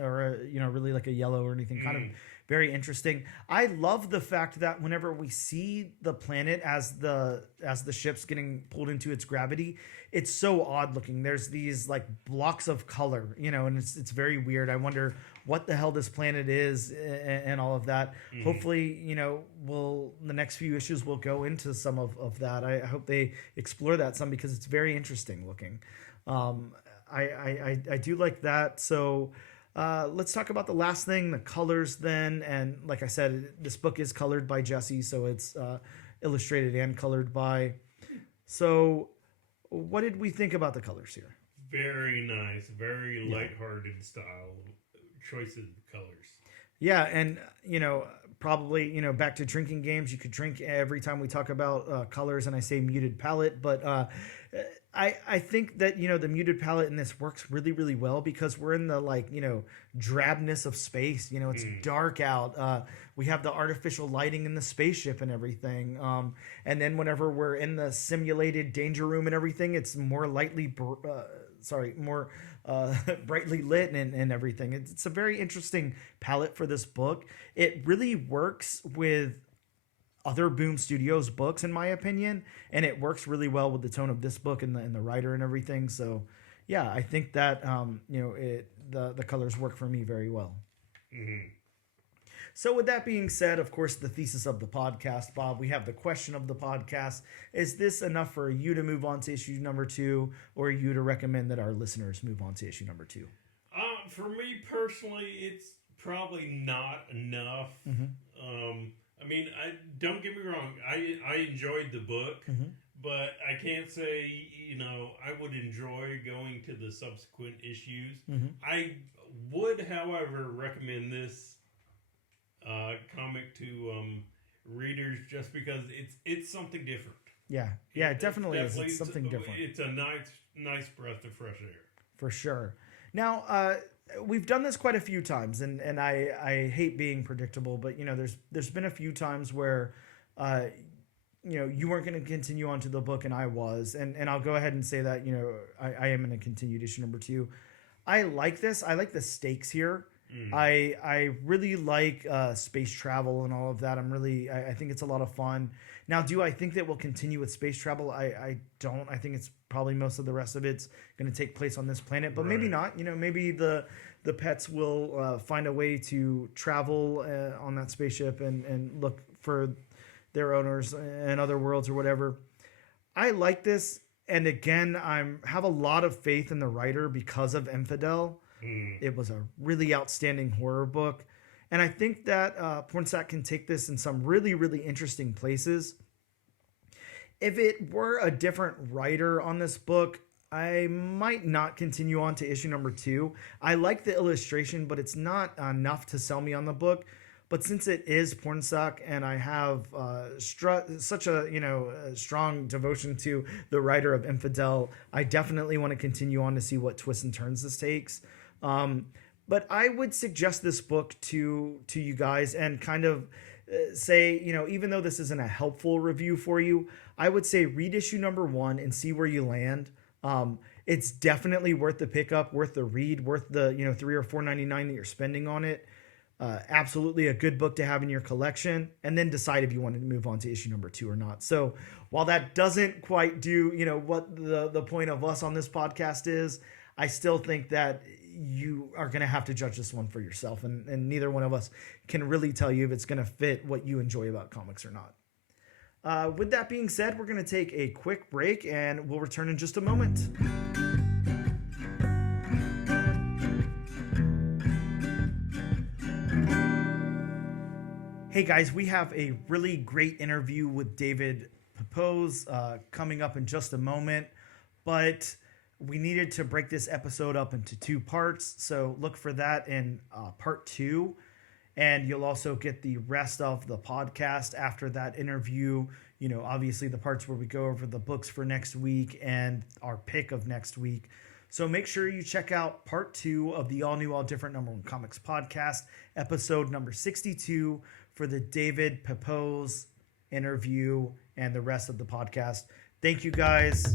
or really like a yellow or anything. Kind of very interesting. I love the fact that whenever we see the planet as the ship's getting pulled into its gravity, it's so odd looking. There's these like blocks of color, and it's very weird. I wonder what the hell this planet is and all of that. Hopefully, the next few issues will go into some of that. I hope they explore that some, because it's very interesting looking. I do like that. So let's talk about the last thing, the colors then. And like I said, this book is colored by Jesse, so it's illustrated and colored by. So what did we think about the colors here? Very nice, very lighthearted style choices of colors. Yeah, and probably back to drinking games. You could drink every time we talk about colors, and I say muted palette, but I think that the muted palette in this works really, really well, because we're in the drabness of space. It's dark out. We have the artificial lighting in the spaceship and everything, and then whenever we're in the simulated danger room and everything, it's more brightly lit and everything. It's a very interesting palette for this book. It really works with other Boom Studios books, in my opinion, and it works really well with the tone of this book and the writer and everything. So yeah, I think that the colors work for me very well. So with that being said, of course, the thesis of the podcast, Bob, we have the question of the podcast. Is this enough for you to move on to issue number 2, or you to recommend that our listeners move on to issue number 2? For me personally, it's probably not enough. Don't get me wrong. I enjoyed the book, but I can't say, I would enjoy going to the subsequent issues. I would, however, recommend this comic to readers just because it's something different. Yeah, it definitely is. It's something different. It's a nice breath of fresh air. For sure. Now, we've done this quite a few times, and I hate being predictable, but there's been a few times where you weren't going to continue on to the book, and I was, and I'll go ahead and say that I am going to continue to issue number 2. I like this. I like the stakes here. I really like space travel and all of that. I think it's a lot of fun. Now, do I think that we'll continue with space travel? I don't. I think it's probably most of the rest of it's going to take place on this planet, but maybe not. Maybe the pets will find a way to travel on that spaceship and look for their owners in other worlds or whatever. I like this, and again, I have a lot of faith in the writer because of Infidel. It was a really outstanding horror book. And I think that Pornsak can take this in some really, really interesting places. If it were a different writer on this book, I might not continue on to issue number 2. I like the illustration, but it's not enough to sell me on the book. But since it is Pornsak and I have such a strong devotion to the writer of Infidel, I definitely want to continue on to see what twists and turns this takes. But I would suggest this book to you guys and kind of say, even though this isn't a helpful review for you, I would say read issue number 1 and see where you land. It's definitely worth the pickup, worth the read, worth the $3 or $4.99 that you're spending on it. Absolutely a good book to have in your collection, and then decide if you want to move on to issue number 2 or not. So while that doesn't quite do, what the point of us on this podcast is, I still think that you are going to have to judge this one for yourself, and neither one of us can really tell you if it's going to fit what you enjoy about comics or not. With that being said, we're going to take a quick break, and we'll return in just a moment. Hey guys, we have a really great interview with David Pepose coming up in just a moment, but we needed to break this episode up into 2 parts, so look for that in part 2, and you'll also get the rest of the podcast after that interview. Obviously the parts where we go over the books for next week and our pick of next week. So make sure you check out part 2 of the all new, all different number 1 comics podcast, episode number 62, for the David Pepose interview and the rest of the podcast. Thank you guys.